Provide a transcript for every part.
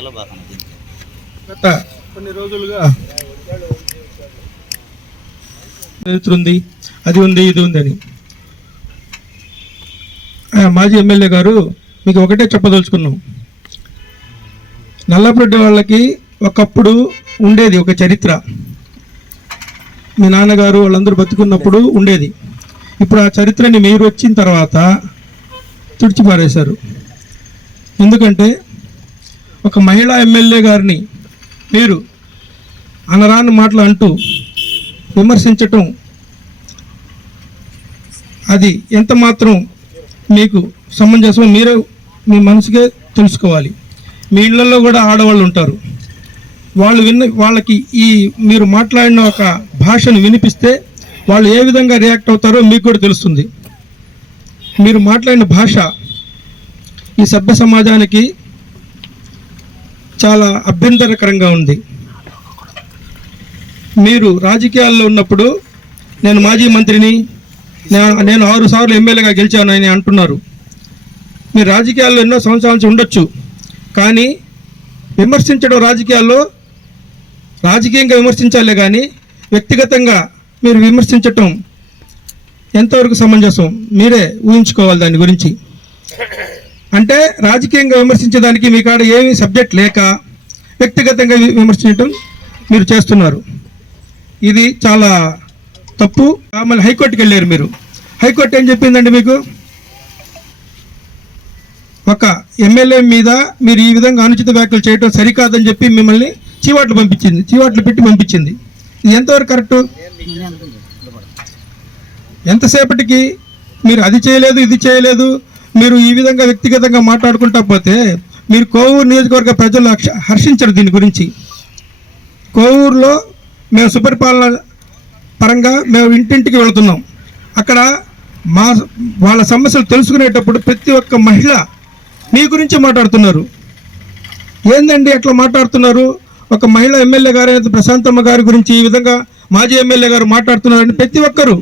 గత కొన్ని రోజులుగా ఉంది, అది ఉంది, ఇది ఉందని. మాజీ ఎమ్మెల్యే గారు, మీకు ఒకటే చెప్పదలుచుకున్నాం. నల్లపరెడ్డి వాళ్ళకి ఒకప్పుడు ఉండేది ఒక చరిత్ర. మీ నాన్నగారు వాళ్ళందరూ బతుకున్నప్పుడు ఉండేది. ఇప్పుడు ఆ చరిత్రని మీరు వచ్చిన తర్వాత తుడిచిపారేశారు. ఎందుకంటే ఒక మహిళా ఎమ్మెల్యే గారిని మీరు అనరాని మాటలు అంటూ విమర్శించటం, అది ఎంత మాత్రం మీకు సమంజసం మీరే మీ మనసుకే తెలుసుకోవాలి. మీ ఇళ్లలో కూడా ఆడవాళ్ళు ఉంటారు. వాళ్ళకి ఈ మీరు మాట్లాడిన ఒక భాషను వినిపిస్తే వాళ్ళు ఏ విధంగా రియాక్ట్ అవుతారో మీకు కూడా తెలుస్తుంది. మీరు మాట్లాడిన భాష ఈ సభ్య సమాజానికి చాలా అభ్యంతరకరంగా ఉంది. మీరు రాజకీయాల్లో ఉన్నప్పుడు నేను మాజీ మంత్రిని, నేను 6 సార్లు ఎమ్మెల్యేగా గెలిచాను అని అంటున్నారు. మీరు రాజకీయాల్లో ఎన్నో సంవత్సరాల నుంచి ఉండొచ్చు, కానీ విమర్శించడం రాజకీయంగా విమర్శించాలే కానీ వ్యక్తిగతంగా మీరు విమర్శించటం ఎంతవరకు సమంజసం మీరే ఊహించుకోవాలి. దాని గురించి అంటే రాజకీయంగా విమర్శించడానికి మీ కాడ ఏమీ సబ్జెక్ట్ లేక వ్యక్తిగతంగా విమర్శించడం మీరు చేస్తున్నారు. ఇది చాలా తప్పు. మళ్ళీ హైకోర్టుకి వెళ్ళారు మీరు. హైకోర్టు ఏం చెప్పిందండి మీకు? ఒక ఎమ్మెల్యే మీద మీరు ఈ విధంగా అనుచిత వ్యాఖ్యలు చేయడం సరికాదని చెప్పి మిమ్మల్ని చీవాట్లు పెట్టి పంపించింది. ఇది ఎంతవరకు కరెక్టు? ఎంతసేపటికి మీరు అది చేయలేదు, ఇది చేయలేదు, మీరు ఈ విధంగా వ్యక్తిగతంగా మాట్లాడుకుంటా పోతే మీరు కోవూరు నియోజకవర్గ ప్రజలు హర్షించరు. దీని గురించి కోవూరులో మేము సుపరిపాలన పరంగా మేము ఇంటింటికి వెళుతున్నాం. అక్కడ వాళ్ళ సమస్యలు తెలుసుకునేటప్పుడు ప్రతి ఒక్క మహిళ మీ గురించి మాట్లాడుతున్నారు. ఏందండి అట్లా మాట్లాడుతున్నారు? ఒక మహిళా ఎమ్మెల్యే గారు ప్రశాంతమ్మ గారి గురించి ఈ విధంగా మాజీ ఎమ్మెల్యే గారు మాట్లాడుతున్నారని ప్రతి ఒక్కరు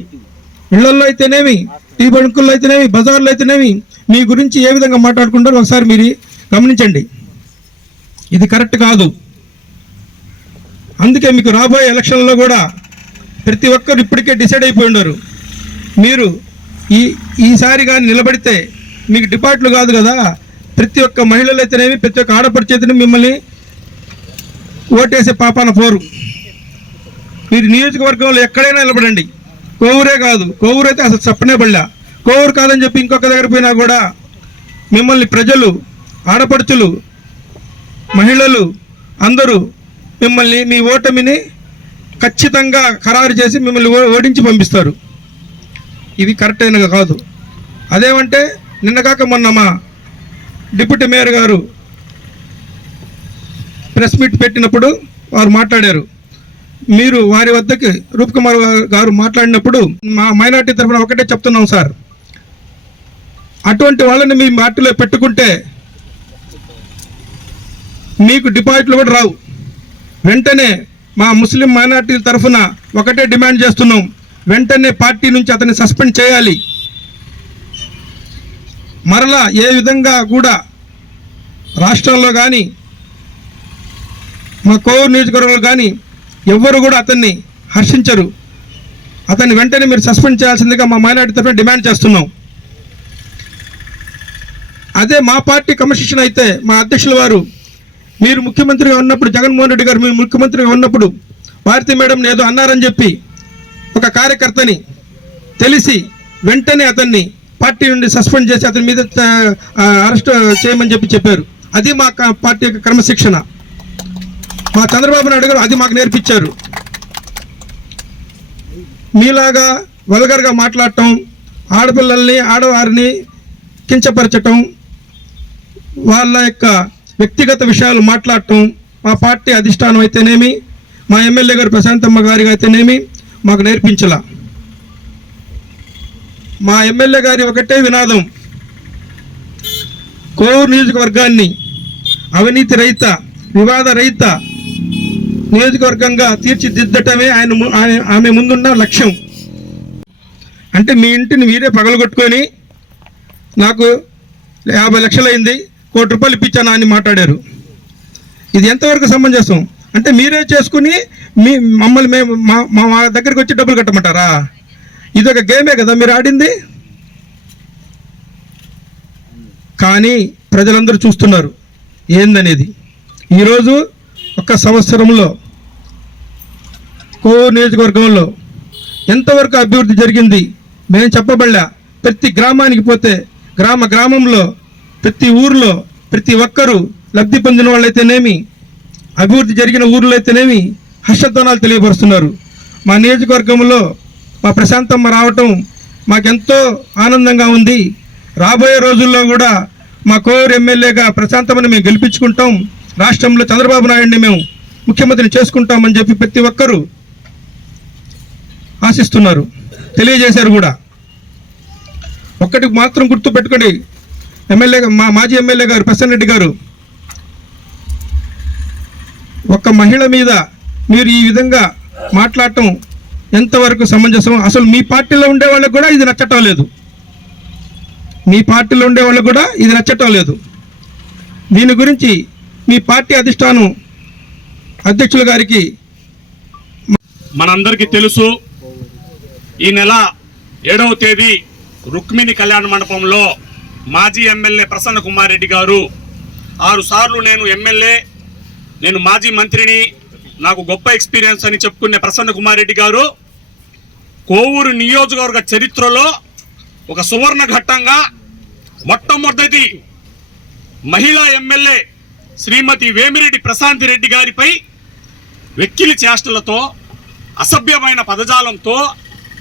ఇళ్లలో అయితేనేమి, టీ బంకుల్లో అయితేనేమి, బజార్లో అయితేనేమి మీ గురించి ఏ విధంగా మాట్లాడుకుంటారో ఒకసారి మీరు గమనించండి. ఇది కరెక్ట్ కాదు. అందుకే మీకు రాబోయే ఎలక్షన్లో కూడా ప్రతి ఒక్కరు ఇప్పటికే డిసైడ్ అయిపోయి ఉన్నారు. మీరు ఈసారి కానీ నిలబడితే మీకు డిపార్ట్లు కాదు కదా, ప్రతి ఒక్క మహిళలు అయితేనేమి, ప్రతి ఒక్క ఆడపడిచేతనే మిమ్మల్ని ఓటేసే పాపాన పోరు. మీరు నియోజకవర్గంలో ఎక్కడైనా నిలబడండి. కోవూరే కాదు, కోవూరు అయితే అసలు చెప్పనే పడలే. కోవూరు కాదని చెప్పి ఇంకొక దగ్గర పోయినా కూడా మిమ్మల్ని ప్రజలు, ఆడపడుచులు, మహిళలు అందరూ మిమ్మల్ని, మీ ఓటమిని ఖచ్చితంగా ఖరారు చేసి మిమ్మల్ని ఓడించి పంపిస్తారు. ఇది కరెక్ట్ అయినగా కాదు. అదేమంటే నిన్నగాక మొన్న మా డిప్యూటీ మేయర్ గారు ప్రెస్ మీట్ పెట్టినప్పుడు వారు మాట్లాడారు. మీరు వారి వద్దకి రూప్కుమార్ గారు మాట్లాడినప్పుడు మా మైనార్టీ తరఫున ఒకటే చెప్తున్నాం సార్, అటువంటి వాళ్ళని మీ పార్టీలో పెట్టుకుంటే మీకు డిపాజిట్లు కూడా రావు. వెంటనే మా ముస్లిం మైనార్టీల తరఫున ఒకటే డిమాండ్ చేస్తున్నాం, వెంటనే పార్టీ నుంచి అతన్ని సస్పెండ్ చేయాలి. మరలా ఏ విధంగా కూడా రాష్ట్రంలో కానీ మా కోవూరు నియోజకవర్గంలో కానీ ఎవ్వరు కూడా అతన్ని హర్షించరు. అతన్ని వెంటనే మీరు సస్పెండ్ చేయాల్సిందిగా మా మైనార్టీ తరఫున డిమాండ్ చేస్తున్నాం. అదే మా పార్టీ కమిషన్ అయితే మా అధ్యక్షుల వారు, మీరు ముఖ్యమంత్రిగా ఉన్నప్పుడు, జగన్మోహన్ రెడ్డి గారు మీరు ముఖ్యమంత్రిగా ఉన్నప్పుడు భారతి మేడం ఏదో అన్నారని చెప్పి ఒక కార్యకర్తని తెలిసి వెంటనే అతన్ని పార్టీ నుండి సస్పెండ్ చేసి అతని మీద అరెస్ట్ చేయమని చెప్పారు. అది మా పార్టీ యొక్క క్రమశిక్షణ. మా చంద్రబాబు నాయుడు గారు అది మాకు నేర్పించారు. మీలాగా వల్గర్గా మాట్లాడటం, ఆడపిల్లల్ని, ఆడవారిని కించపరచటం, వాళ్ళ యొక్క వ్యక్తిగత విషయాలు మాట్లాడటం మా పార్టీ అధిష్టానం అయితేనేమి, మా ఎమ్మెల్యే గారు ప్రశాంతమ్మ గారికి అయితేనేమి మాకు నేర్పించలా. మా ఎమ్మెల్యే గారి ఒకటే వినాదం, కోవూరు నియోజకవర్గాన్ని అవినీతి రహిత, వివాద రహిత నియోజకవర్గంగా తీర్చిదిద్దటమే ఆమె ముందున్న లక్ష్యం. అంటే మీ ఇంటిని మీరే పగలగొట్టుకొని నాకు 50 లక్షలు అయింది, ₹1 కోటి ఇప్పించానా అని మాట్లాడారు. ఇది ఎంతవరకు సమంజసం? అంటే మీరే చేసుకుని మమ్మల్ని మేము మా దగ్గరికి వచ్చి డబ్బులు కట్టమంటారా? ఇది ఒక గేమే కదా మీరు ఆడింది. కానీ ప్రజలందరూ చూస్తున్నారు ఏందనేది. ఈరోజు ఒక సంవత్సరంలో కోవూరు నియోజకవర్గంలో ఎంతవరకు అభివృద్ధి జరిగింది మేము చెప్పబడలే. ప్రతి గ్రామానికి పోతే గ్రామంలో ప్రతి ఊర్లో ప్రతి ఒక్కరూ లబ్ధి పొందిన వాళ్ళైతేనేమి, అభివృద్ధి జరిగిన ఊర్లో అయితేనేమి హర్షధ్వానాలు తెలియపరుస్తున్నారు. మా నియోజకవర్గంలో మా ప్రశాంతమ్మ రావటం మాకెంతో ఆనందంగా ఉంది. రాబోయే రోజుల్లో కూడా మా కోవూరు ఎమ్మెల్యేగా ప్రశాంతమ్మని మేము గెలిపించుకుంటాం, రాష్ట్రంలో చంద్రబాబు నాయుడిని మేము ముఖ్యమంత్రిని చేసుకుంటామని చెప్పి ప్రతి ఒక్కరూ ఆశిస్తున్నారు, తెలియజేశారు కూడా. ఒక్కటి మాత్రం గుర్తు పెట్టుకోండి, మా మాజీ ఎమ్మెల్యే గారు ప్రసన్న రెడ్డి గారు, ఒక మహిళ మీద మీరు ఈ విధంగా మాట్లాడటం ఎంతవరకు సమంజసం? అసలు మీ పార్టీలో ఉండే వాళ్ళకు కూడా ఇది నచ్చటం లేదు. మీ పార్టీలో ఉండే వాళ్ళకు కూడా ఇది నచ్చటం లేదు. దీని గురించి మీ పార్టీ అధిష్టానం అధ్యక్షుల గారికి మనందరికీ తెలుసు. ఈ నెల 7వ తేదీ రుక్మిణి కళ్యాణ మండపంలో మాజీ ఎమ్మెల్యే ప్రసన్న కుమార్ రెడ్డి గారు, 6 సార్లు నేను ఎమ్మెల్యే, నేను మాజీ మంత్రిని, నాకు గొప్ప ఎక్స్పీరియన్స్ అని చెప్పుకునే ప్రసన్న కుమార్ రెడ్డి గారు కోవూరు నియోజకవర్గ చరిత్రలో ఒక సువర్ణ ఘట్టంగా మొట్టమొదటి మహిళా ఎమ్మెల్యే శ్రీమతి వేమిరెడ్డి ప్రశాంతి రెడ్డి గారిపై వెక్కిలి చేష్టలతో, అసభ్యమైన పదజాలంతో,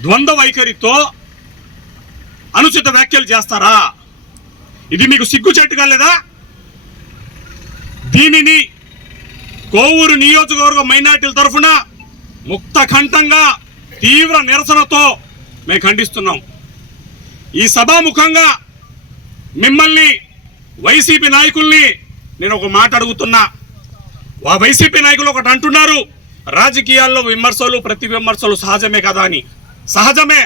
ద్వంద్వ వైఖరితో అనుచిత వ్యాఖ్యలు చేస్తారా? ఇది మీకు సిగ్గుచేటుగా లేదా? దీనిని కోవూరు నియోజకవర్గ మైనార్టీల తరఫున ముక్త కంఠంగా తీవ్ర నిరసనతో మేము ఖండిస్తున్నాం. ఈ సభాముఖంగా మిమ్మల్ని వైసీపీ నాయకుల్ని నేను ఒక మాట అడుగుతున్నా. ఆ వైసీపీ నాయకులు ఒకటి అంటున్నారు, రాజకీయాల్లో విమర్శలు ప్రతి విమర్శలు సహజమే కదా అని. సహజమే.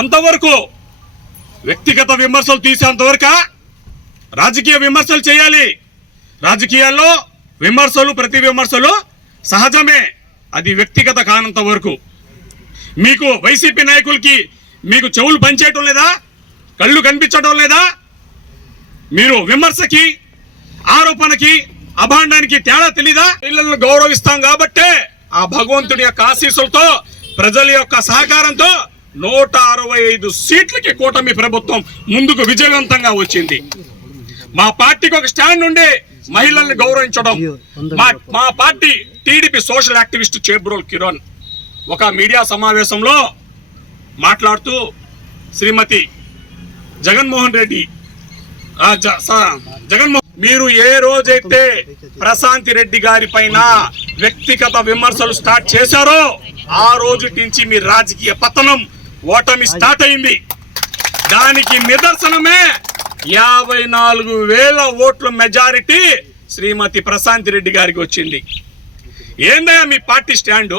ఎంతవరకు? వ్యక్తిగత విమర్శలు తీసేంతవరకు రాజకీయ విమర్శలు చేయాలి. రాజకీయాల్లో విమర్శలు ప్రతి విమర్శలు సహజమే, అది వ్యక్తిగత కానంత వరకు. మీకు వైసీపీ నాయకులకి మీకు చెవులు పనిచేయటం లేదా? కళ్ళు కనిపించడం లేదా? మీరు విమర్శకి, ఆరోపణకి, అభాండానికి తేడా తెలీదా? పిల్లలను గౌరవిస్తాం కాబట్టే ఆ భగవంతుడి యొక్క ఆశీస్సులతో, ప్రజల యొక్క సహకారంతో 165 సీట్లకి కూటమి ప్రభుత్వం ముందుకు విజయవంతంగా వచ్చింది. మా పార్టీకి ఒక స్టాండ్ ఉండి మహిళల్ని గౌరవించడం. మా party TDP social activist Chebrol Kiran ఒక మీడియా సమావేశంలో మాట్లాడుతూ శ్రీమతి జగన్మోహన్ రెడ్డి మీరు ఏ రోజైతే ప్రశాంతి రెడ్డి గారి పైన వ్యక్తిగత విమర్శలు స్టార్ట్ చేశారో ఆ రోజు నుంచి మీ రాజకీయ పతనం, ఓటమి స్టార్ట్ అయింది. దానికి నిదర్శనమే 54,000 ఓట్ల మెజారిటీ శ్రీమతి ప్రశాంతి రెడ్డి గారికి వచ్చింది. ఏందయ్యా మీ పార్టీ స్టాండు?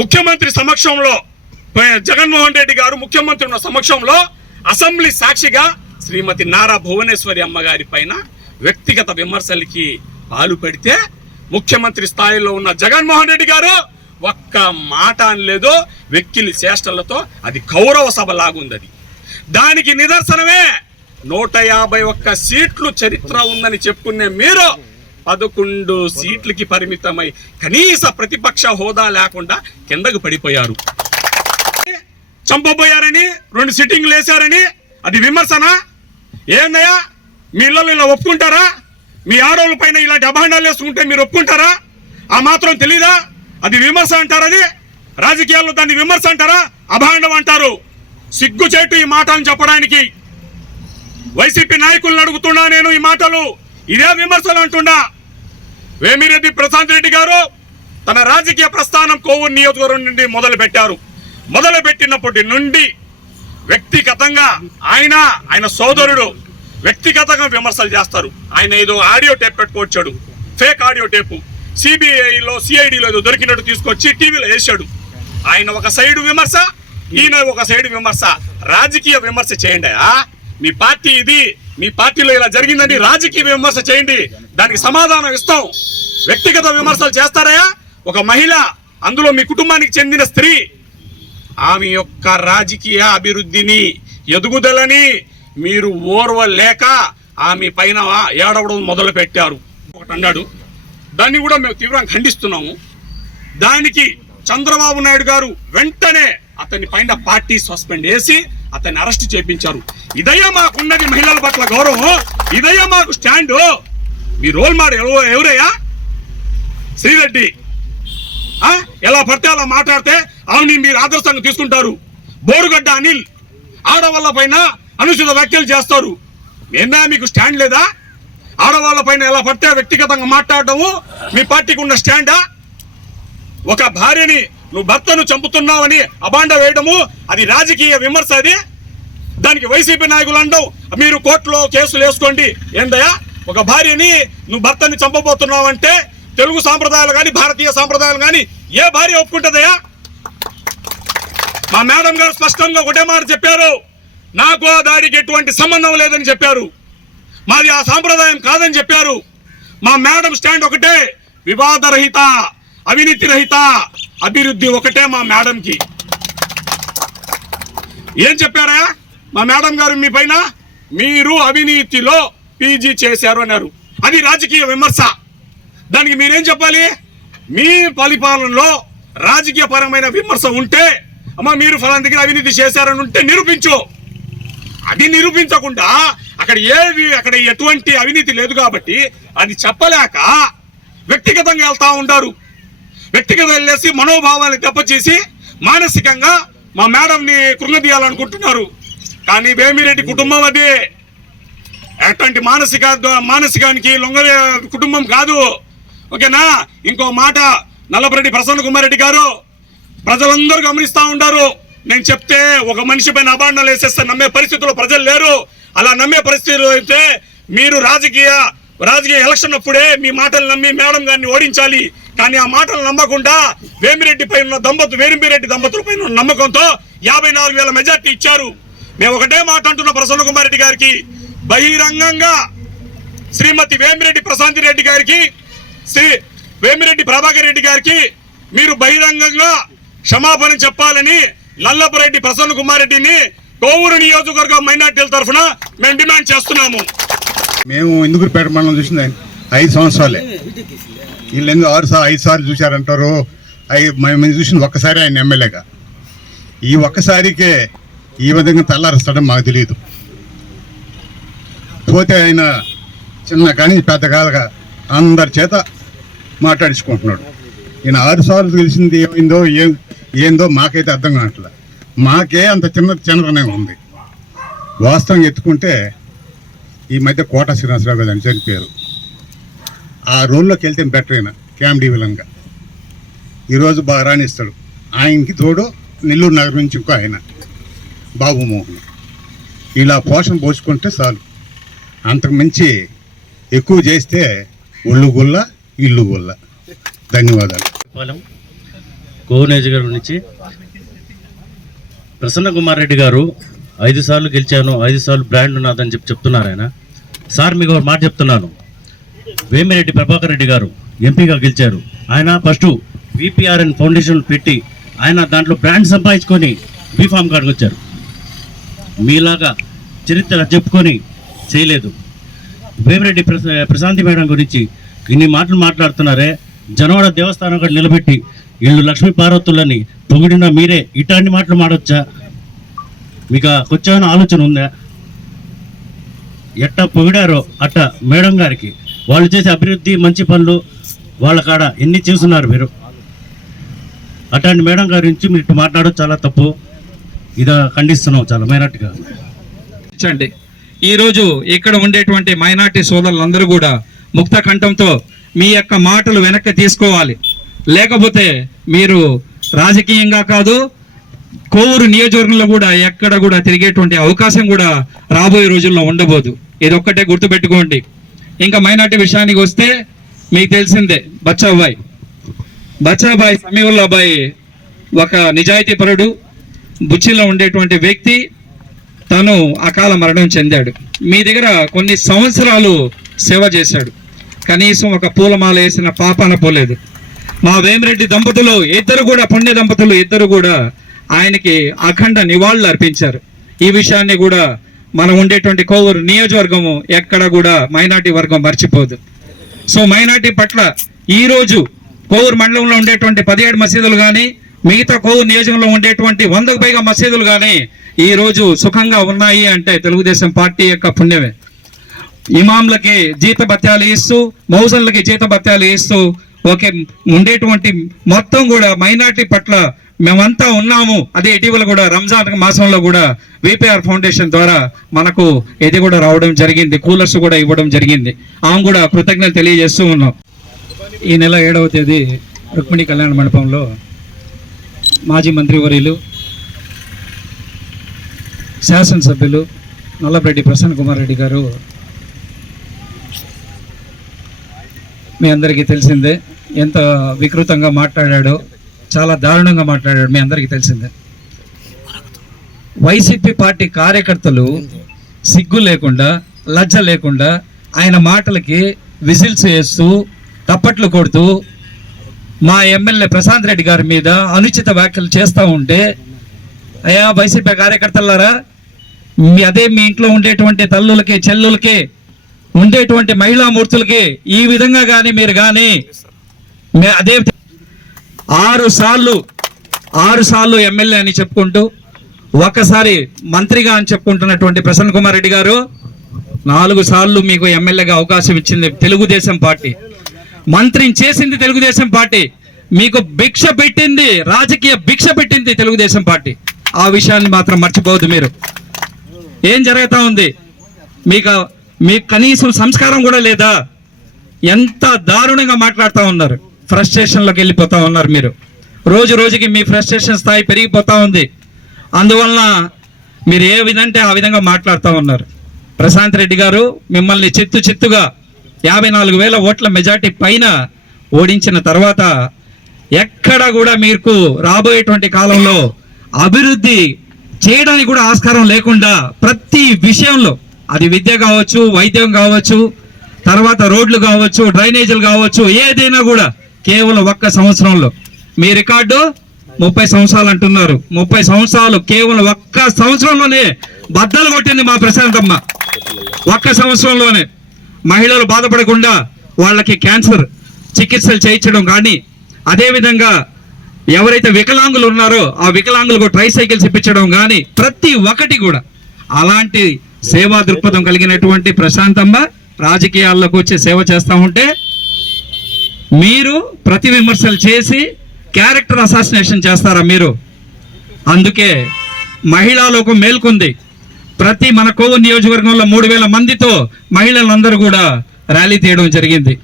ముఖ్యమంత్రి సమక్షంలో జగన్మోహన్ రెడ్డి గారు ముఖ్యమంత్రి ఉన్న సమక్షంలో అసెంబ్లీ సాక్షిగా శ్రీమతి నారా భువనేశ్వరి అమ్మగారి పైన వ్యక్తిగత విమర్శలకి పాలు పెడితే ముఖ్యమంత్రి స్థాయిలో ఉన్న జగన్మోహన్ రెడ్డి గారు ఒక్క మాట అనలేదు. వెక్కిలి చేష్టలతో అది కౌరవ సభ లాగుంది. అది దానికి నిదర్శనమే 151 సీట్లు చరిత్ర ఉందని చెప్పుకునే మీరు 11 సీట్లకి పరిమితమై కనీస ప్రతిపక్ష హోదా లేకుండా కిందకు పడిపోయారు. చంపబోయారని 2 సిట్టింగ్లు వేశారని అది విమర్శనా? ఏందయ్యా మీ ఇళ్ళలో ఇలా ఒప్పుకుంటారా? మీ ఆడవాళ్ళ పైన ఇలాంటి అభాండాలు వేసుకుంటే మీరు ఒప్పుకుంటారా? ఆ మాత్రం తెలీదా? అది విమర్శ అంటారు. అది రాజకీయాల్లో దాన్ని విమర్శ అంటారా? అభాండం అంటారు. సిగ్గుచేటు ఈ మాటలను చెప్పడానికి. వైసీపీ నాయకులను అడుగుతున్నా నేను ఈ మాటలు, ఇదే విమర్శలు అంటున్నా. వేమిరెడ్డి ప్రశాంత్ రెడ్డి గారు తన రాజకీయ ప్రస్థానం కోవూరు నియోజకవర్గం నుండి మొదలుపెట్టారు. మొదలుపెట్టినప్పటి నుండి వ్యక్తిగతంగా ఆయన సోదరుడు వ్యక్తిగతంగా విమర్శలు చేస్తారు. ఆయన ఏదో ఆడియో టేప్ పెట్టుకొచ్చాడు, ఫేక్ ఆడియో టేపు, సిబిఐలో సిఐడిలో ఏదో దొరికినట్టు తీసుకొచ్చి టీవీలో వేసాడు. ఆయన ఒక సైడు విమర్శ, ఈయన ఒక సైడు విమర్శ. రాజకీయ విమర్శ చేయండి. మీ పార్టీ ఇది, మీ పార్టీలో ఇలా జరిగిందని రాజకీయ విమర్శ చేయండి, దానికి సమాధానం ఇస్తాం. వ్యక్తిగత విమర్శలు చేస్తారయ్యా? ఒక మహిళ, అందులో మీ కుటుంబానికి చెందిన స్త్రీ, ఆమె యొక్క రాజకీయ అభివృద్ధిని, ఎదుగుదలని మీరు ఓర్వలేక ఆమె పైన ఏడవడం మొదలు పెట్టారు. ఒకటి అన్నాడు, దాన్ని కూడా మేము తీవ్రంగా ఖండిస్తున్నాము. దానికి చంద్రబాబు నాయుడు గారు వెంటనే అతని పైన పార్టీ సస్పెండ్ చేసి అతన్ని అరెస్ట్ చేయించారు. ఇదయ్యా మాకున్నది మహిళల పట్ల గౌరవం, ఇదయ్యా మాకు స్టాండ్. మీ రోల్ మోడల్ ఎవరయ్యా? శ్రీరెడ్డి ఎలా పడితే అలా మాట్లాడితే ఆమెని మీరు ఆదర్శంగా తీసుకుంటారు. బోరుగడ్డ అనిల్ ఆడవాళ్ళ పైన అనుచిత వ్యాఖ్యలు చేస్తారు. ఏందా మీకు స్టాండ్ లేదా? ఆడవాళ్ళ పైన ఎలా పడితే వ్యక్తిగతంగా మాట్లాడటము మీ పార్టీకి ఉన్న స్టాండా? ఒక భార్యని నువ్వు భర్తను చంపుతున్నావని అబాండ వేయడము అది రాజకీయ విమర్శ. అది దానికి వైసీపీ నాయకులు అంటావు మీరు కోర్టులో కేసులు వేసుకోండి. ఏందయ్యా, ఒక భార్యని నువ్వు భర్తని చంపబోతున్నావంటే తెలుగు సాంప్రదాయాలు కానీ భారతీయ సాంప్రదాయాలు కానీ ఏ భార్య ఒప్పుకుంటుందయ్యా? మా మేడం గారు స్పష్టంగా ఒకటే మాట చెప్పారు, నాకు ఆ దాడికి ఎటువంటి సంబంధం లేదని చెప్పారు. మాది ఆ సాంప్రదాయం కాదని చెప్పారు. మా మేడం స్టాండ్ ఒకటే, వివాదరహిత, అవినీతి రహిత అభివృద్ధి ఒకటే మా మేడంకి. ఏం చెప్పారా మా మేడం గారు మీ పైన? మీరు అవినీతిలో పీజీ చేశారు అన్నారు. అది రాజకీయ విమర్శ. దానికి మీరేం చెప్పాలి? మీ పరిపాలనలో రాజకీయ పరమైన విమర్శ ఉంటే, అమ్మా మీరు ఫలానా దగ్గర అవినీతి చేశారని ఉంటే నిరూపించు. అది నిరూపించకుండా అక్కడ ఎటువంటి అవినీతి లేదు కాబట్టి అది చెప్పలేక వ్యక్తిగతంగా వెళ్తా ఉంటారు. వ్యక్తిగతంగా వెళ్ళేసి మనోభావాన్ని దెబ్బచేసి మానసికంగా మా మేడంని కృంగదీయాలనుకుంటున్నారు. కానీ వేమిరెడ్డి కుటుంబం అది అటువంటి మానసికానికి లొంగలే కుటుంబం కాదు. ఓకేనా? ఇంకో మాట, నల్లపరెడ్డి ప్రసన్న కుమార్ రెడ్డి గారు ప్రజలందరూ గమనిస్తా ఉంటారు. నేను చెప్తే ఒక మనిషి పైన అబాండాలు వేసేస్తే నమ్మే పరిస్థితుల్లో ప్రజలు లేరు. అలా నమ్మే పరిస్థితులు అయితే మీరు రాజకీయ ఎలక్షన్ అప్పుడే మీ మాటలు నమ్మి మేడం గారిని ఓడించాలి. కానీ ఆ మాటలు నమ్మకుండా వేమిరెడ్డి దంపతుల పైన నమ్మకంతో 54,000 మెజార్టీ ఇచ్చారు. మేము ఒకటే మాట అంటున్న ప్రసన్న కుమార్ రెడ్డి గారికి, బహిరంగంగా శ్రీమతి వేమిరెడ్డి ప్రశాంతి రెడ్డి గారికి, శ్రీ వేమిరెడ్డి ప్రభాకర్ రెడ్డి గారికి మీరు బహిరంగంగా క్షమాపణ చెప్పాలని నల్లపరెడ్డి ప్రసన్న కుమార్ రెడ్డిని కోవూరు నియోజకవర్గ మైనార్టీల తరఫున మేము డిమాండ్ చేస్తున్నాము. మేము ఇందుకూరుపేట మండలం చూసింది 5 సంవత్సరాలే. వీళ్ళు ఎందుకు 5 సార్లు చూశారంటారు. మేము చూసింది ఒక్కసారి ఆయన ఎమ్మెల్యేగా. ఈ ఒక్కసారికే ఈ విధంగా తల్లారుస్తాడని మాకు తెలియదు. పోతే ఆయన చిన్న కానీ పెద్ద కాదుగా అందరి చేత మాట్లాడించుకుంటున్నాడు. ఈయన 6 సార్లు తెలిసింది ఏందో మాకైతే అర్థం కావట్లే. మాకే అంత చిన్నతనం ఉంది. వాస్తవం ఎత్తుకుంటే ఈ మధ్య కోట శ్రీనివాసరావు గారు అని చనిపోయారు. ఆ రోల్లోకి వెళ్తే బెటర్ అయినా క్యామ్డీ విలన్గా ఈరోజు బాగా రాణిస్తాడు. ఆయనకి తోడు నెల్లూరు నగరం నుంచి ఇంకో ఆయన బాబు మోహన్. ఇలా పోషణ పోసుకుంటే చాలు. అంతకు మించి ఎక్కువ చేస్తే ఒళ్ళు గుల్ల ఇల్లు గుల్ల. ధన్యవాదాలు. కోవూరు నియోజకవర్గం నుంచి ప్రసన్న కుమార్ రెడ్డి గారు 5 సార్లు గెలిచాను, 5 సార్లు బ్రాండ్ ఉన్నదని చెప్తున్నారు ఆయన. సార్ మీకు ఒక మాట చెప్తున్నాను, వేమిరెడ్డి ప్రభాకర్ రెడ్డి గారు ఎంపీగా గెలిచారు. ఆయన ఫస్ట్ విపిఆర్ఎన్ ఫౌండేషన్ పెట్టి ఆయన దాంట్లో బ్రాండ్ సంపాదించుకొని బీఫామ్ కార్డుకు వచ్చారు. మీలాగా చరిత్ర చెప్పుకొని చేయలేదు. వేమిరెడ్డి ప్రశాంతి మేడం గురించి ఇన్ని మాటలు మాట్లాడుతున్నారే. జనవాడ దేవస్థానం కూడా నిలబెట్టి వీళ్ళు లక్ష్మీ పార్వతులని పొగిడిన మీరే ఇట్లాంటి మాటలు మాడొచ్చా? మీకు కొంచెం ఆలోచన ఉందా? ఎట్టా పొగిడారో అట్ట మేడం గారికి వాళ్ళు చేసే అభివృద్ధి మంచి పనులు వాళ్ళ కాడ ఎన్ని చూస్తున్నారు మీరు. అట్లాంటి మేడం గారి నుంచి మీరు మాట్లాడడం చాలా తప్పు. ఇది ఖండిస్తున్నాం చాలా మైనార్టీగా. ఈరోజు ఇక్కడ ఉండేటువంటి మైనార్టీ సోదరులందరూ కూడా ముక్త కంఠంతో మీ యొక్క మాటలు వెనక్కి తీసుకోవాలి. లేకపోతే మీరు రాజకీయంగా కాదు, కోవూరు నియోజకవర్గంలో కూడా ఎక్కడ కూడా తిరిగేటువంటి అవకాశం కూడా రాబోయే రోజుల్లో ఉండబోదు. ఇది ఒక్కటే గుర్తుపెట్టుకోండి. ఇంకా మైనార్టీ విషయానికి వస్తే మీకు తెలిసిందే, బచ్చాబాయ్ సమీవుల్లాబాయ్ ఒక నిజాయితీ పరుడు, బుచ్చిలో ఉండేటువంటి వ్యక్తి. తను అకాల మరణం చెందాడు. మీ దగ్గర కొన్ని సంవత్సరాలు సేవ చేశాడు. కనీసం ఒక పూలమాల వేసిన పాపాన పోలేదు. మా వేమిరెడ్డి దంపతులు ఇద్దరు కూడా, పుణ్య దంపతులు ఇద్దరు కూడా ఆయనకి అఖండ నివాళులు అర్పించారు. ఈ విషయాన్ని కూడా మనం ఉండేటువంటి కోవూరు నియోజకవర్గము ఎక్కడ కూడా మైనార్టీ వర్గం మర్చిపోదు. సో మైనార్టీ పట్ల ఈరోజు కోవూరు మండలంలో ఉండేటువంటి 17 మసీదులు కానీ, మిగతా కోవూరు నియోజకంలో ఉండేటువంటి 100కు పైగా మసీదులు కానీ ఈరోజు సుఖంగా ఉన్నాయి అంటే తెలుగుదేశం పార్టీ యొక్క పుణ్యమే. ఇమాంలకి జీతభత్యాలు ఇస్తూ, మౌజన్లకి జీతభత్యాలు ఇస్తూ ఓకే ఉండేటువంటి మొత్తం కూడా మైనార్టీ పట్ల మేమంతా ఉన్నాము. అదే ఇటీవల కూడా రంజాన్ మాసంలో కూడా విపిఆర్ ఫౌండేషన్ ద్వారా మనకు ఇది కూడా రావడం జరిగింది, కూలర్స్ కూడా ఇవ్వడం జరిగింది. ఆమె కూడా కృతజ్ఞతలు తెలియజేస్తూ ఉన్నాం. ఈ నెల 7వ తేదీ రుక్మిణి కళ్యాణ మండపంలో మాజీ మంత్రివర్యులు, శాసనసభ్యులు నల్లపరెడ్డి ప్రసన్న కుమార్ రెడ్డి గారు, మీ అందరికీ తెలిసిందే ఎంత వికృతంగా మాట్లాడాడో, చాలా దారుణంగా మాట్లాడాడు, మీ అందరికీ తెలిసిందే. వైసీపీ పార్టీ కార్యకర్తలు సిగ్గు లేకుండా, లజ్జ లేకుండా ఆయన మాటలకి విజిల్స్ వేస్తూ, తప్పట్లు కొడుతూ మా ఎమ్మెల్యే ప్రశాంత్ రెడ్డి గారి మీద అనుచిత వ్యాఖ్యలు చేస్తూ ఉంటే, అయ్యా వైసీపీ కార్యకర్తలారా, అదే మీ ఇంట్లో ఉండేటువంటి తల్లులకి, చెల్లులకి, ఉండేటువంటి మహిళామూర్తులకి ఈ విధంగా కానీ మీరు కానీ అదే 6 సార్లు ఎమ్మెల్యే అని చెప్పుకుంటూ, ఒకసారి మంత్రిగా అని చెప్పుకుంటున్నటువంటి ప్రసన్న కుమార్ రెడ్డి గారు 4 సార్లు మీకు ఎమ్మెల్యేగా అవకాశం ఇచ్చింది తెలుగుదేశం పార్టీ. మంత్రిని చేసింది తెలుగుదేశం పార్టీ. మీకు భిక్ష పెట్టింది, రాజకీయ భిక్ష పెట్టింది తెలుగుదేశం పార్టీ. ఆ విషయాన్ని మాత్రం మర్చిపోవద్దు. మీరు ఏం జరుగుతూ ఉంది? మీకు కనీసం సంస్కారం కూడా లేదా? ఎంత దారుణంగా మాట్లాడుతూ ఉన్నారు. ఫ్రస్ట్రేషన్లోకి వెళ్ళిపోతూ ఉన్నారు. మీరు రోజు రోజుకి మీ ఫ్రస్ట్రేషన్ స్థాయి పెరిగిపోతూ ఉంది. అందువలన మీరు ఏ విధంటే ఆ విధంగా మాట్లాడుతూ ఉన్నారు. ప్రశాంత్ రెడ్డి గారు మిమ్మల్ని చిత్తుగా 54,000 ఓట్ల మెజార్టీ పైన ఓడించిన తర్వాత ఎక్కడ కూడా మీకు రాబోయేటువంటి కాలంలో అభివృద్ధి చేయడానికి కూడా ఆస్కారం లేకుండా ప్రతి విషయంలో, అది విద్య కావచ్చు, వైద్యం కావచ్చు, తర్వాత రోడ్లు కావచ్చు, డ్రైనేజీలు కావచ్చు, ఏదైనా కూడా కేవలం 1 సంవత్సరంలో మీ రికార్డు 30 సంవత్సరాలు అంటున్నారు. 30 సంవత్సరాలు కేవలం 1 సంవత్సరంలోనే బద్దలు కొట్టింది మా ప్రశాంతమ్మ. 1 సంవత్సరంలోనే మహిళలు బాధపడకుండా వాళ్ళకి క్యాన్సర్ చికిత్సలు చేయించడం కానీ, అదేవిధంగా ఎవరైతే వికలాంగులు ఉన్నారో ఆ వికలాంగులకు ట్రైసైకిల్స్ ఇప్పించడం కానీ, ప్రతి ఒక్కటి కూడా అలాంటి సేవా దృక్పథం కలిగినటువంటి ప్రశాంతమ్మ రాజకీయాల్లోకి వచ్చి సేవ చేస్తూ ఉంటే మీరు ప్రతి విమర్శలు చేసి క్యారెక్టర్ అసాసినేషన్ చేస్తారా మీరు? అందుకే మహిళా లోకం మేల్కొంది. ప్రతి మన కోవూరు నియోజకవర్గంలో 3,000 మందితో మహిళలందరూ కూడా ర్యాలీ తీయడం జరిగింది.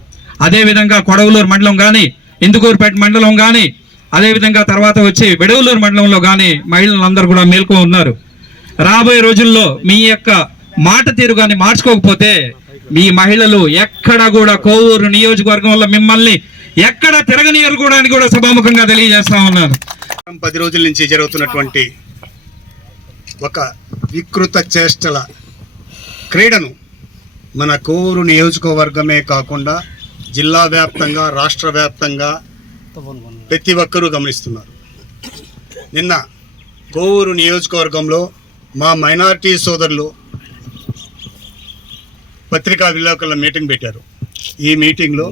అదేవిధంగా కొడవలూరు మండలం కానీ, ఇందుకూరుపేట మండలం కానీ, అదేవిధంగా తర్వాత వచ్చి వెడవలూరు మండలంలో కానీ మహిళలందరూ కూడా మేల్కో ఉన్నారు. రాబోయే రోజుల్లో మీ యొక్క మాట తీరు కానీ మార్చుకోకపోతే మీ మహిళలు ఎక్కడ కూడా కోవూరు నియోజకవర్గంలో మిమ్మల్ని ఎక్కడ తిరగనీయరుకోవడానికి కూడా సభాముఖంగా తెలియజేస్తా ఉన్నాను. 10 రోజుల నుంచి జరుగుతున్నటువంటి ఒక వికృత చేష్టల క్రీడను మన కోవూరు నియోజకవర్గమే కాకుండా జిల్లా వ్యాప్తంగా, రాష్ట్ర వ్యాప్తంగా ప్రతి ఒక్కరూ గమనిస్తున్నారు. నిన్న కోవూరు నియోజకవర్గంలో మా మైనారిటీ సోదరులు పత్రికా విలేకరుల మీటింగ్ పెట్టారు. ఈ మీటింగ్లో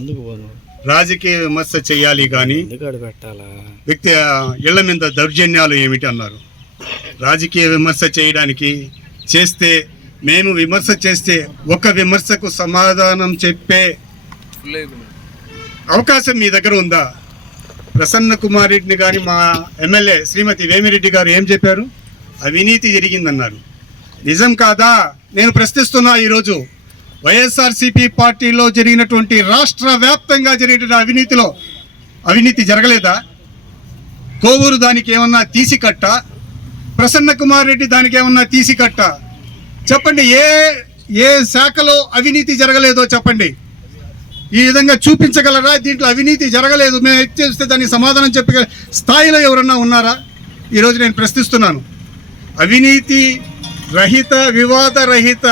రాజకీయ విమర్శ చేయాలి కానీ వ్యక్తి ఇళ్ల మీద దౌర్జన్యాలు ఏమిటి అన్నారు. రాజకీయ విమర్శ చేయడానికి చేస్తే, మేము విమర్శ చేస్తే ఒక విమర్శకు సమాధానం చెప్పే అవకాశం మీ దగ్గర ఉందా? ప్రసన్న కుమార్ రెడ్డిని కానీ మా ఎమ్మెల్యే శ్రీమతి వేమిరెడ్డి గారు ఏం చెప్పారు? అవినీతి జరిగిందన్నారు. నిజం కాదా? నేను ప్రశ్నిస్తున్నా. ఈరోజు వైఎస్ఆర్సీపీ పార్టీలో జరిగినటువంటి రాష్ట్ర వ్యాప్తంగా జరిగిన అవినీతి జరగలేదా? కోవూరు దానికి ఏమన్నా తీసికట్ట? ప్రసన్న కుమార్ రెడ్డి దానికి ఏమన్నా తీసికట్ట? చెప్పండి, ఏ శాఖలో అవినీతి జరగలేదో చెప్పండి. ఈ విధంగా చూపించగలరా? దీంట్లో అవినీతి జరగలేదు, మేము చేస్తే దానికి సమాధానం చెప్పే స్థాయిలో ఎవరన్నా ఉన్నారా? ఈరోజు నేను ప్రశ్నిస్తున్నాను. అవినీతి రహిత, వివాద రహిత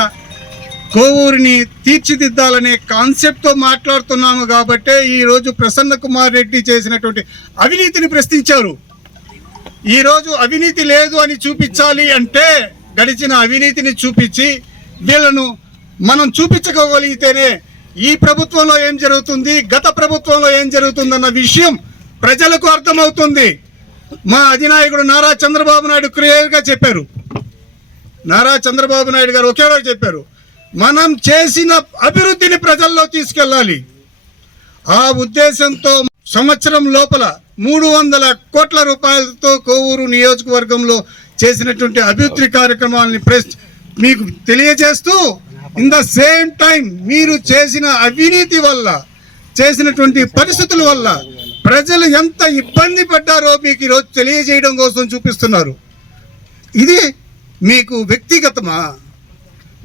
కోవూరిని తీర్చిదిద్దాలనే కాన్సెప్ట్తో మాట్లాడుతున్నాము కాబట్టే ఈరోజు ప్రసన్న కుమార్ రెడ్డి చేసినటువంటి అవినీతిని ప్రశ్నించారు. ఈరోజు అవినీతి లేదు అని చూపించాలి అంటే గడిచిన అవినీతిని చూపించి వీళ్ళను మనం చూపించగలిగితేనే ఈ ప్రభుత్వంలో ఏం జరుగుతుంది, గత ప్రభుత్వంలో ఏం జరుగుతుందన్న విషయం ప్రజలకు అర్థమవుతుంది. మా అధినాయకుడు నారా చంద్రబాబు నాయుడు క్లియర్గా చెప్పారు. నారా చంద్రబాబు నాయుడు గారు ఒకే రోజు చెప్పారు, మనం చేసిన అభివృద్ధిని ప్రజల్లో తీసుకెళ్ళాలి. ఆ ఉద్దేశంతో సంవత్సరం లోపల 300 కోట్ల రూపాయలతో కోవూరు నియోజకవర్గంలో చేసినటువంటి అభివృద్ధి కార్యక్రమాలని మీకు తెలియజేస్తూ, ఇన్ ద సేమ్ టైం మీరు చేసిన అవినీతి వల్ల, చేసినటువంటి పరిస్థితుల వల్ల ప్రజలు ఎంత ఇబ్బంది పడ్డారో మీకు ఈరోజు తెలియజేయడం కోసం చూపిస్తున్నారు. ఇది మీకు వ్యక్తిగతమా?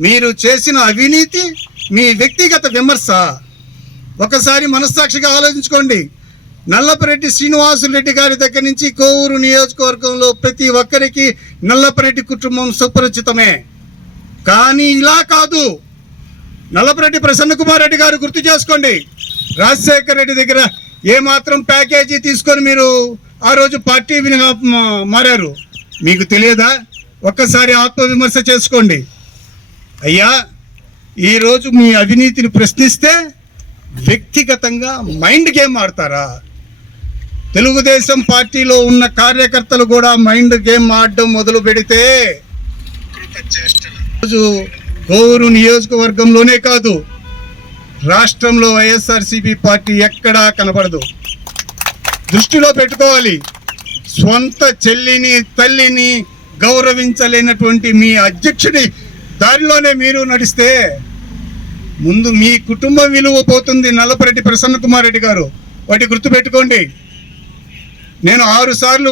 మీరు చేసిన అవినీతి మీ వ్యక్తిగత విమర్శ? ఒకసారి మనస్సాక్షిగా ఆలోచించుకోండి. నల్లపరెడ్డి శ్రీనివాసులరెడ్డి గారి దగ్గర నుంచి కోవూరు నియోజకవర్గంలో ప్రతి ఒక్కరికి నల్లపరెడ్డి కుటుంబం సుపరిచితమే. కానీ ఇలా కాదు. నల్లపరెడ్డి ప్రసన్న కుమార్ రెడ్డి గారు గుర్తు చేసుకోండి, రాజశేఖర రెడ్డి దగ్గర ఏమాత్రం ప్యాకేజీ తీసుకొని మీరు ఆ రోజు పార్టీ మారారు. మీకు తెలియదా? ఒక్కసారి ఆత్మవిమర్శ చేసుకోండి. అయ్యా, ఈరోజు మీ అవినీతిని ప్రశ్నిస్తే వ్యక్తిగతంగా మైండ్ గేమ్ ఆడతారా? తెలుగుదేశం పార్టీలో ఉన్న కార్యకర్తలు కూడా మైండ్ గేమ్ ఆడడం మొదలు పెడితే ఈరోజు కోవూరు నియోజకవర్గంలోనే కాదు, రాష్ట్రంలో వైఎస్ఆర్సీపీ పార్టీ ఎక్కడా కనబడదు. దృష్టిలో పెట్టుకోవాలి. స్వంత చెల్లిని, తల్లిని గౌరవించలేనటువంటి మీ అధ్యక్షుడి దారిలోనే మీరు నడిస్తే ముందు మీ కుటుంబం విలువ పోతుంది. నల్లపరెడ్డి ప్రసన్న కుమార్ రెడ్డి గారు, వాటి గుర్తుపెట్టుకోండి. నేను 6 సార్లు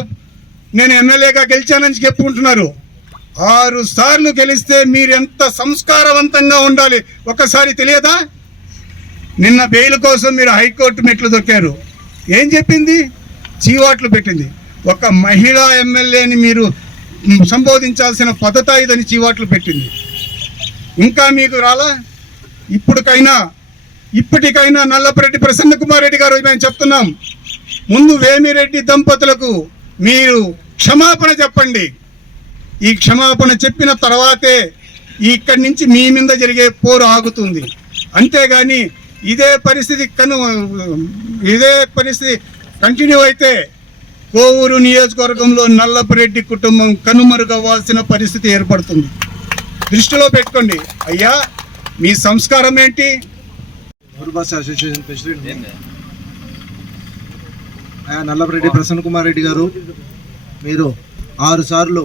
నేను ఎమ్మెల్యేగా గెలిచానని చెప్పుకుంటున్నారు. 6 సార్లు గెలిస్తే మీరు ఎంత సంస్కారవంతంగా ఉండాలి ఒకసారి తెలియదా? నిన్న బెయిల్ కోసం మీరు హైకోర్టు మెట్లు దొక్కారు. ఏం చెప్పింది? చీవాట్లు పెట్టింది. ఒక మహిళా ఎమ్మెల్యేని మీరు సంబోధించాల్సిన పద్ధతి ఇదని చీవాట్లు పెట్టింది. ఇంకా మీకు రాలా? ఇప్పటికైనా నల్లపరెడ్డి ప్రసన్న కుమార్ రెడ్డి గారు మేము చెప్తున్నాం, ముందు వేమిరెడ్డి దంపతులకు మీరు క్షమాపణ చెప్పండి. ఈ క్షమాపణ చెప్పిన తర్వాతే ఇక్కడి నుంచి మీ మీద జరిగే పోరు ఆగుతుంది. అంతేగాని ఇదే పరిస్థితి కంటిన్యూ అయితే కోవూరు నియోజకవర్గంలో నల్లపరెడ్డి కుటుంబం కనుమరుగవ్వాల్సిన పరిస్థితి ఏర్పడుతుంది. దృష్టిలో పెట్టుకోండి. అయ్యా, మీ సంస్కారం ఏంటి? ఊరుబాస అసోసియేషన్ ప్రెసిడెంట్ నల్లపరెడ్డి ప్రసన్న కుమార్ రెడ్డి గారు, మీరు 6 సార్లు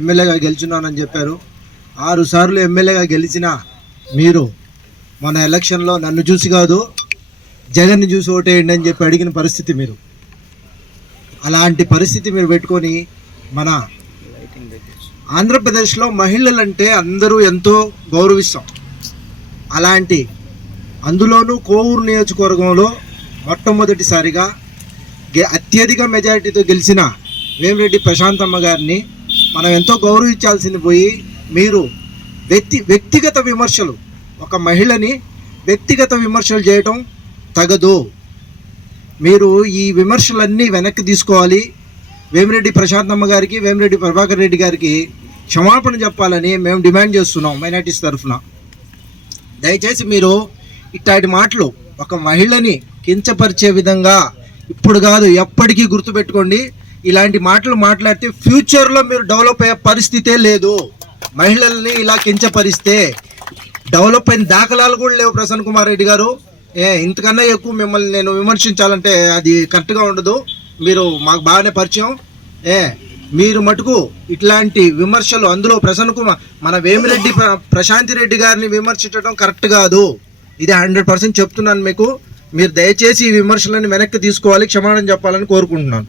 ఎమ్మెల్యేగా గెలిచున్నానని చెప్పారు. 6 సార్లు ఎమ్మెల్యేగా గెలిచిన మీరు మన ఎలక్షన్లో నన్ను చూసి కాదు జగన్ని చూసి ఓటేయండి అని చెప్పి అడిగిన పరిస్థితి మీరు. అలాంటి పరిస్థితి మీరు పెట్టుకొని మన ఆంధ్రప్రదేశ్లో మహిళలంటే అందరూ ఎంతో గౌరవిస్తాం. అందులోనూ కోవూరు నియోజకవర్గంలో మొట్టమొదటిసారిగా అత్యధిక మెజారిటీతో గెలిచిన వేమిరెడ్డి ప్రశాంతమ్మ గారిని మనం ఎంతో గౌరవించాల్సింది పోయి మీరు వ్యక్తిగత విమర్శలు, ఒక మహిళని వ్యక్తిగత విమర్శలు చేయటం తగదు. మీరు ఈ విమర్శలన్నీ వెనక్కి తీసుకోవాలి. వేమిరెడ్డి ప్రశాంతమ్మ గారికి, వేమిరెడ్డి ప్రభాకర్ రెడ్డి గారికి క్షమాపణ చెప్పాలని మేము డిమాండ్ చేస్తున్నాం మైనార్టీస్ తరఫున. దయచేసి మీరు ఇట్లాంటి మాటలు ఒక మహిళని కించపరిచే విధంగా ఇప్పుడు కాదు ఎప్పటికీ గుర్తుపెట్టుకోండి. ఇలాంటి మాటలు మాట్లాడితే ఫ్యూచర్లో మీరు డెవలప్ అయ్యే పరిస్థితే లేదు. మహిళల్ని ఇలా కించపరిస్తే డెవలప్ అయిన దాఖలాలు కూడా లేవు ప్రసన్న కుమార్ రెడ్డి గారు. ఇంతకన్నా ఎక్కువ మిమ్మల్ని నేను విమర్శించాలంటే అది కరెక్ట్గా ఉండదు. మీరు మాకు బాగానే పరిచయం. మీరు మటుకు ఇట్లాంటి విమర్శలు, అందులో ప్రసన్న కుమార్ మన వేమిరెడ్డి ప్రశాంతి రెడ్డి గారిని విమర్శించడం కరెక్ట్ కాదు. ఇది 100% చెప్తున్నాను మీకు. మీరు దయచేసి ఈ విమర్శలను వెనక్కి తీసుకోవాలి, క్షమాపణ చెప్పాలని కోరుకుంటున్నాను.